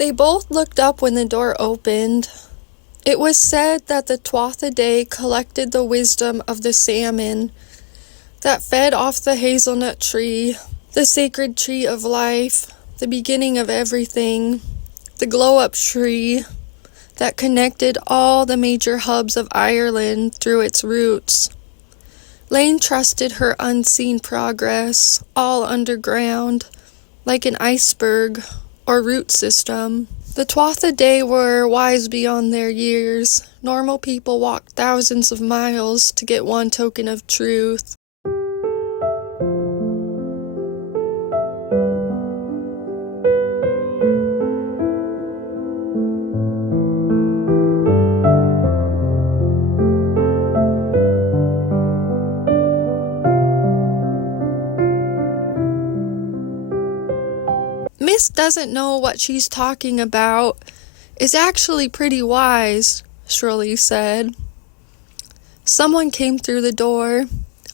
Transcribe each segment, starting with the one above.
They both looked up when the door opened. It was said that the Tuatha Dé collected the wisdom of the salmon that fed off the hazelnut tree, the sacred tree of life, the beginning of everything, the glow-up tree that connected all the major hubs of Ireland through its roots. Laine trusted her unseen progress, all underground, like an iceberg or root system. The Tuatha Dé were wise beyond their years. Normal people walked thousands of miles to get one token of truth. Miss doesn't know what she's talking about. Is actually pretty wise, Shirley said. Someone came through the door.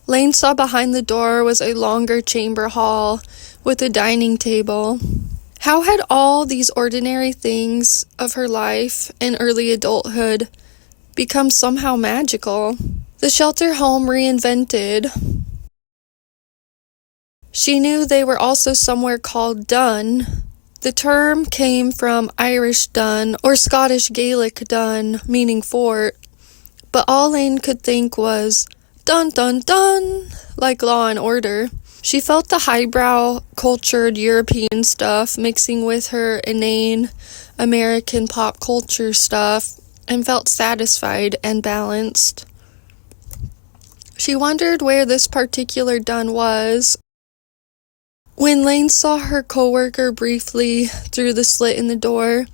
Laine saw behind the door was a longer chamber hall with a dining table. How had all these ordinary things of her life in early adulthood become somehow magical? The shelter home reinvented. She knew they were also somewhere called Dun. The term came from Irish Dun or Scottish Gaelic Dun, meaning fort, but all Laine could think was dun dun dun, like Law and Order. She felt the highbrow, cultured European stuff mixing with her inane American pop culture stuff and felt satisfied and balanced. She wondered where this particular Dun was. When Laine saw her coworker briefly through the slit in the door,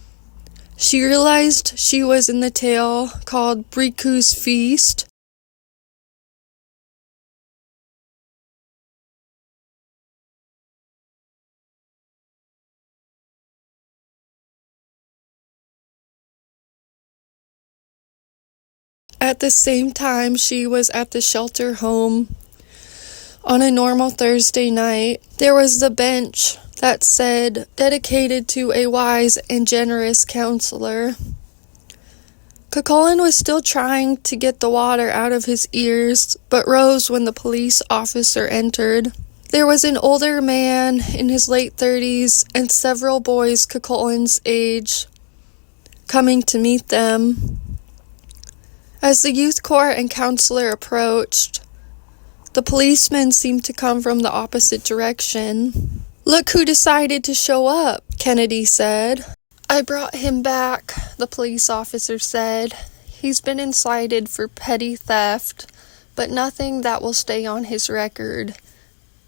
she realized she was in the tale called Briku's Feast. At the same time, she was at the shelter home. On a normal Thursday night, there was the bench that said, dedicated to a wise and generous counselor. Cuchulain was still trying to get the water out of his ears, but rose when the police officer entered. There was an older man in his late 30s and several boys Cuchulain's age coming to meet them. As the youth court and counselor approached, the policemen seemed to come from the opposite direction. "Look who decided to show up," Kennedy said. "I brought him back," the police officer said. "He's been incited for petty theft, but nothing that will stay on his record.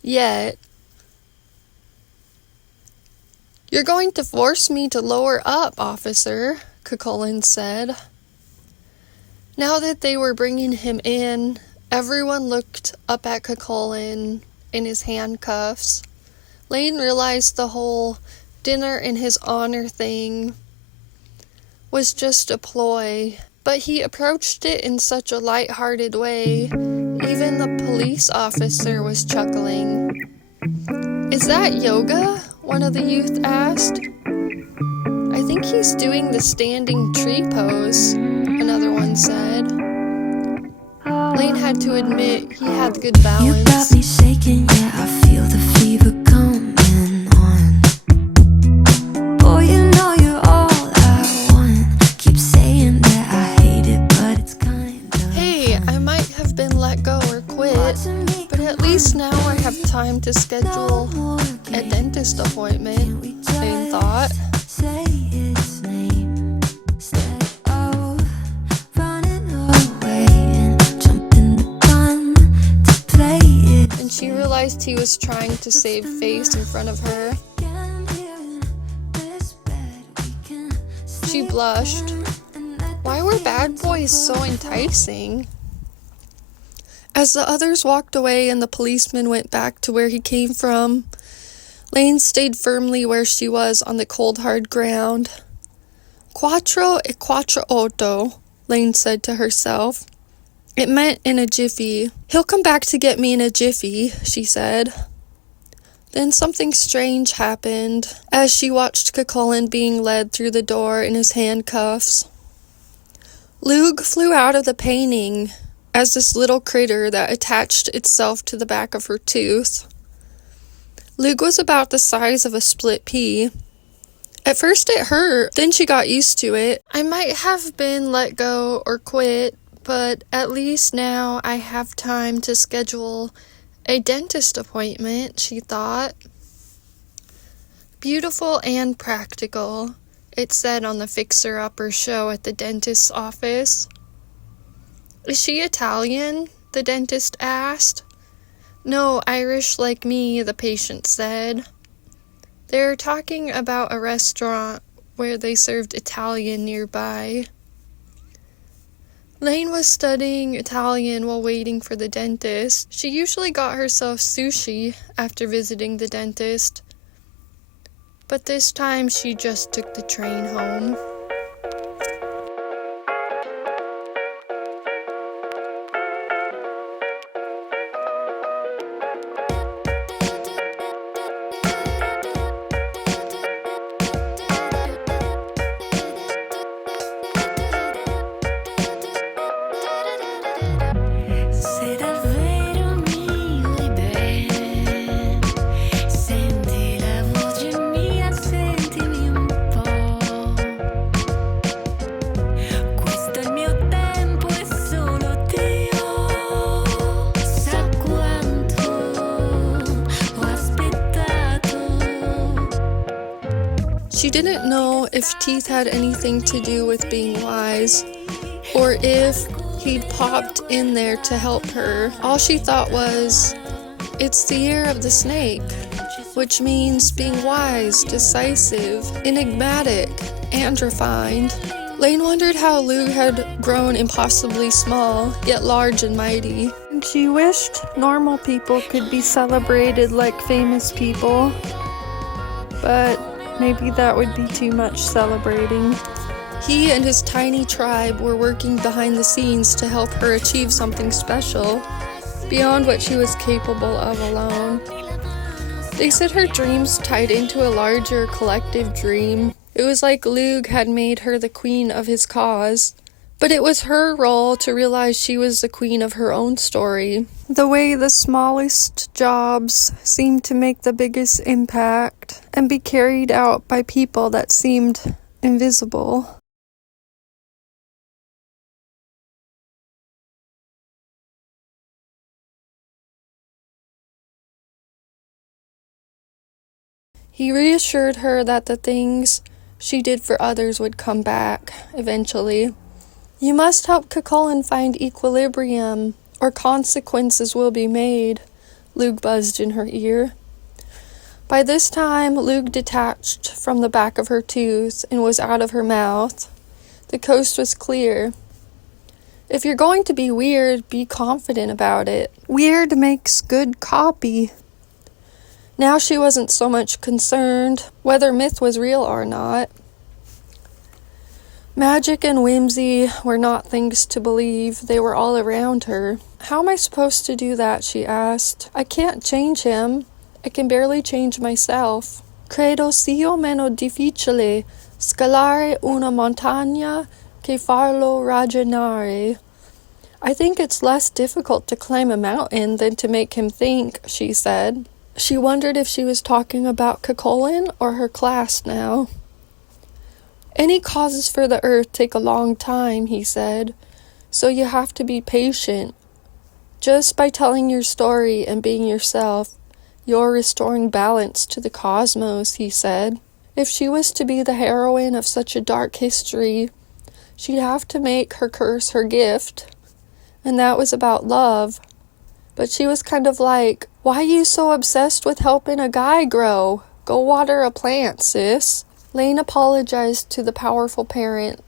Yet." "You're going to force me to lower up, officer," Cuchulain said. Now that they were bringing him in, everyone looked up at Cuchulain in his handcuffs. Laine realized the whole dinner in his honor thing was just a ploy, but he approached it in such a light-hearted way, even the police officer was chuckling. "Is that yoga?" one of the youth asked. "I think he's doing the standing tree pose," another one said. Laine had to admit he had good balance. You got me shaking, yeah, I feel the fever coming on. Boy, you know you're all I want. Keep saying that I hate it, but it's kind of Hey, I might have been let go or quit, but at least now I have time to schedule a dentist appointment, Laine thought. say its name instead of running away and jumping the gun to play it. And she realized he was trying to save face in front of her. She blushed. Why were bad boys so enticing? As the others walked away and the policeman went back to where he came from, Laine stayed firmly where she was on the cold, hard ground. "Quattro e quattro otto," Laine said to herself. It meant in a jiffy. "He'll come back to get me in a jiffy," she said. Then something strange happened as she watched Cuchulain being led through the door in his handcuffs. Lug flew out of the painting as this little critter that attached itself to the back of her tooth. Lug was about the size of a split pea. At first it hurt, then she got used to it. I might have been let go or quit, but at least now I have time to schedule a dentist appointment, she thought. Beautiful and practical, it said on the fixer-upper show at the dentist's office. Is she Italian? The dentist asked. No, Irish like me, the patient said. They're talking about a restaurant where they served Italian nearby. Laine was studying Italian while waiting for the dentist. She usually got herself sushi after visiting the dentist, but this time she just took the train home. She didn't know if teeth had anything to do with being wise, or if he'd popped in there to help her. All she thought was, it's the year of the snake, which means being wise, decisive, enigmatic, and refined. Laine wondered how Lug had grown impossibly small, yet large and mighty. And she wished normal people could be celebrated like famous people, but maybe that would be too much celebrating. He and his tiny tribe were working behind the scenes to help her achieve something special, beyond what she was capable of alone. They said her dreams tied into a larger collective dream. It was like Lug had made her the queen of his cause, but it was her role to realize she was the queen of her own story. The way the smallest jobs seemed to make the biggest impact and be carried out by people that seemed invisible. He reassured her that the things she did for others would come back, eventually. You must help Cuchulain find equilibrium, or consequences will be made, Lug buzzed in her ear. By this time, Lug detached from the back of her tooth and was out of her mouth. The coast was clear. If you're going to be weird, be confident about it. Weird makes good copy. Now she wasn't so much concerned whether myth was real or not. Magic and whimsy were not things to believe. They were all around her. How am I supposed to do that, she asked. I can't change him. I can barely change myself. Credo sia meno difficile scalare una montagna che farlo ragionare. I think it's less difficult to climb a mountain than to make him think, she said. She wondered if she was talking about Cuchulain or her class now. Any causes for the earth take a long time, he said, so you have to be patient. Just by telling your story and being yourself, you're restoring balance to the cosmos, he said. If she was to be the heroine of such a dark history, she'd have to make her curse her gift, and that was about love. But she was kind of like, why are you so obsessed with helping a guy grow? Go water a plant, sis. Laine apologized to the powerful parent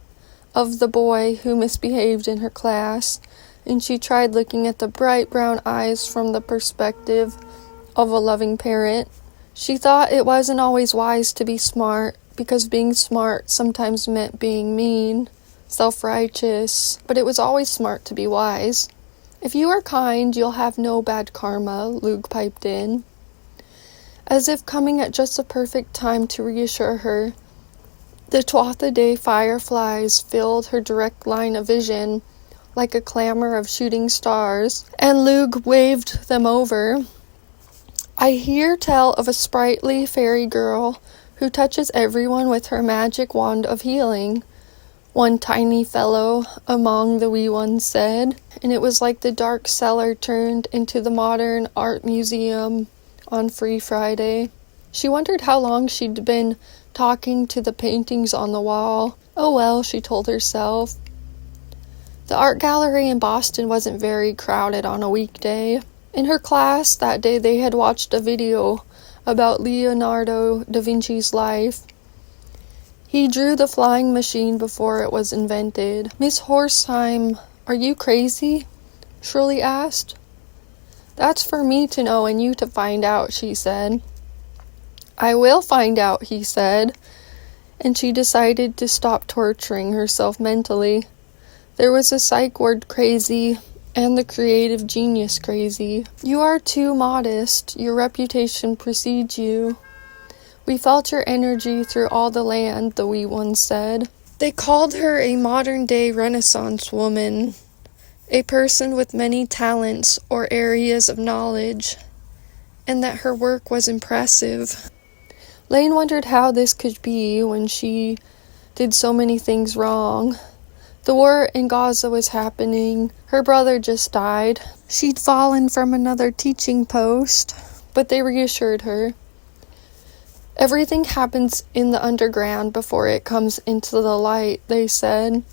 of the boy who misbehaved in her class, and she tried looking at the bright brown eyes from the perspective of a loving parent. She thought it wasn't always wise to be smart, because being smart sometimes meant being mean, self-righteous, but it was always smart to be wise. If you are kind, you'll have no bad karma, Lug piped in. as if coming at just the perfect time to reassure her. The Tuatha Dé fireflies filled her direct line of vision like a clamor of shooting stars, and Lug waved them over. I hear tell of a sprightly fairy girl who touches everyone with her magic wand of healing, one tiny fellow among the wee ones said, and it was like the dark cellar turned into the modern art museum on Free Friday. She wondered how long she'd been talking to the paintings on the wall. Oh well, she told herself. The art gallery in Boston wasn't very crowded on a weekday. In her class that day they had watched a video about Leonardo da Vinci's life. He drew the flying machine before it was invented. Miss Horsheim, are you crazy? Shirley asked. That's for me to know and you to find out, she said. I will find out, he said, and she decided to stop torturing herself mentally. There was a psych ward crazy and the creative genius crazy. You are too modest. Your reputation precedes you. We felt your energy through all the land, the wee ones said. They called her a modern-day Renaissance woman, a person with many talents or areas of knowledge, and that her work was impressive. Laine wondered how this could be when she did so many things wrong. The war in Gaza was happening. Her brother just died. She'd fallen from another teaching post, but they reassured her. Everything happens in the underground before it comes into the light, they said.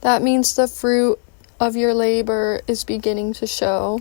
That means the fruit of your labor is beginning to show.